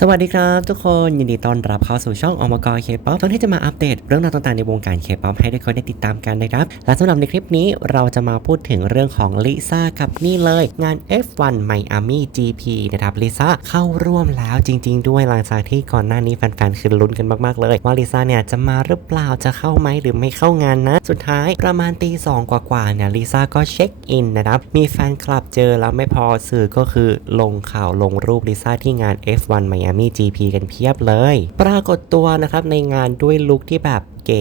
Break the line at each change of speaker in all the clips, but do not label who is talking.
สวัสดีครับทุกคนยินดีต้อนรับเข้าสู่ช่องอมกรเคป๊อปช่องที่จะมาอัปเดตเรื่องราวต่างๆในวงการเคป๊อปให้ทุกคนได้ติดตามกันนะครับ และสำหรับในคลิปนี้เราจะมาพูดถึงเรื่องของลิซ่ากับนี่เลยงาน F1 Miami GP นะครับลิซ่าเข้าร่วมแล้วจริง ๆ ด้วยหลังจากที่ก่อนหน้านี้แฟนๆคือลุ้นกันมากๆเลย ว่าลิซ่าเนี่ยจะมาหรือเปล่าจะเข้าไหมหรือไม่เข้างานนะ สุดท้ายประมาณตีสองกว่าๆเนี่ยลิซ่าก็เช็คอินนะครับมีแฟนคลับเจอแล้วไม่พอสื่อก็คือลงข่าวลงรูปลิซ่าที่งาน F1 Miami GP กันเพียบเลย ปรากฏตัวนะครับในงานด้วยลุคที่แบบ เก๋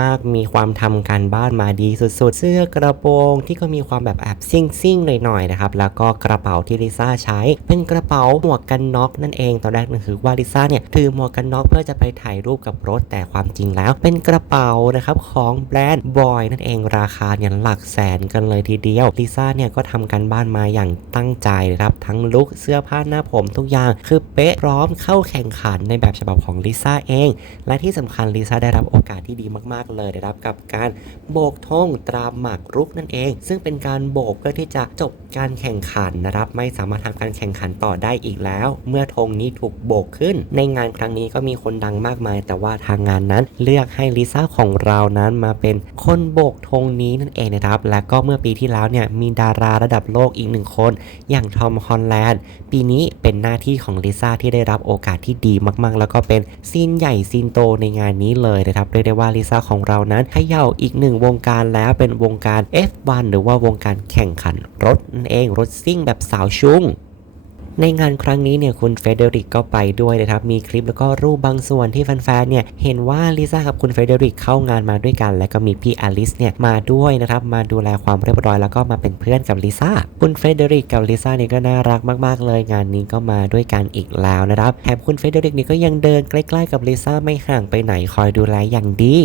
มากๆ มีความทำการบ้านมาดีสุดๆ เสื้อกระโปรงที่ก็มีความแบบแอบซิ่งซิ่งๆหน่อยๆนะครับ แล้วก็กระเป๋าที่ลิซ่าใช้ เป็นกระเป๋าหมวกกันน็อกนั่นเองตอนแรกนึกคือว่าลิซ่าเนี่ยถือหมวกกันน็อกเพื่อจะไปถ่ายรูปกับรถแต่ความจริงแล้ว เป็นกระเป๋านะครับของแบรนด์บอยนั่นเองราคาเนี่ยหลักแสนกันเลยทีเดียวลิซ่าเนี่ยก็ทำการบ้านมาอย่างตั้งใจนะครับทั้งลุคเสื้อผ้าหน้าผมทุกอย่างคือเป๊ะพร้อมเข้าแข่งขันในแบบฉบับของลิซ่าเอง และที่สำคัญลิซ่าได้รับโอกาสที่ดีมากๆเลยนะครับกับการโบกธงตราหมากรุกนั่นเอง ซึ่งเป็นการโบกเพื่อที่จะจบการแข่งขันนะครับ ไม่สามารถทำการแข่งขันต่อได้อีกแล้ว เมื่อธงนี้ถูกโบกขึ้น ในงานครั้งนี้ก็มีคนดังมากมาย แต่ว่าทางงานนั้นเลือกให้ลิซ่าของเรานั้นมาเป็นคนโบกธงนี้นั่นเองนะครับ และก็เมื่อปีที่แล้วเนี่ยมีดาราระดับโลกอีกหนึ่งคน อย่างทอมฮอลแลนด์ปีนี้เป็นหน้าที่ของลิซ่าที่ได้รับโอกาสที่ดีมากๆ แล้วก็เป็นซีนใหญ่ซีนโตในงานนี้เลยนะครับเรียกได้ว่าลิซ่าของเรานั้นเขย่าอีกหนึ่งวงการแล้วเป็นวงการ F1 หรือว่าวงการแข่งขันรถนั่นเองรถซิ่งแบบสาวชุ้ง ในงานครั้งนี้เนี่ยคุณเฟเดริกก็ไปด้วยนะครับ มีคลิปแล้วก็รูปบางส่วนที่แฟนๆเนี่ยเห็นว่าลิซ่ากับคุณเฟเดริกเข้างานมาด้วยกัน และก็มีพี่อลิสเนี่ยมาด้วยนะครับมาดูแลความเรียบร้อยแล้วก็มาเป็นเพื่อนกับลิซ่าคุณเฟเดริกกับลิซ่าเนี่ยก็น่ารักมากๆ เลยงานนี้ก็มาด้วยกันอีกแล้วนะครับแถมคุณเฟเดริกนี่ก็ยังเดินใกล้ๆกับลิซ่าไม่ห่างไปไหนคอยดูแลอย่างดี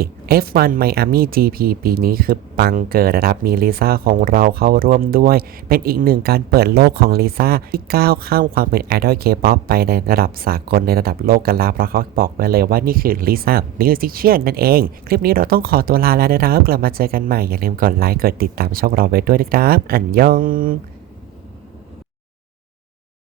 F1 Miami GP ปีนี้คือ ปังเกิดนะครับมีลิซ่าของเราเข้าร่วมด้วย เป็นอีกหนึ่งการเปิดโลกของลิซ่าที่ก้าวข้ามความเป็นไอดอลเคป๊อปไปในระดับสากลในระดับโลกกันแล้วเพราะเขาบอกไว้เลยว่านี่คือลิซ่ามิวสิชเชียนนั่นเอง คลิปนี้เราต้องขอตัวลาแล้วนะครับ กลับมาเจอกันใหม่อย่าลืมกดไลค์กดติดตามช่องเราไว้ด้วยนะครับ อันยอง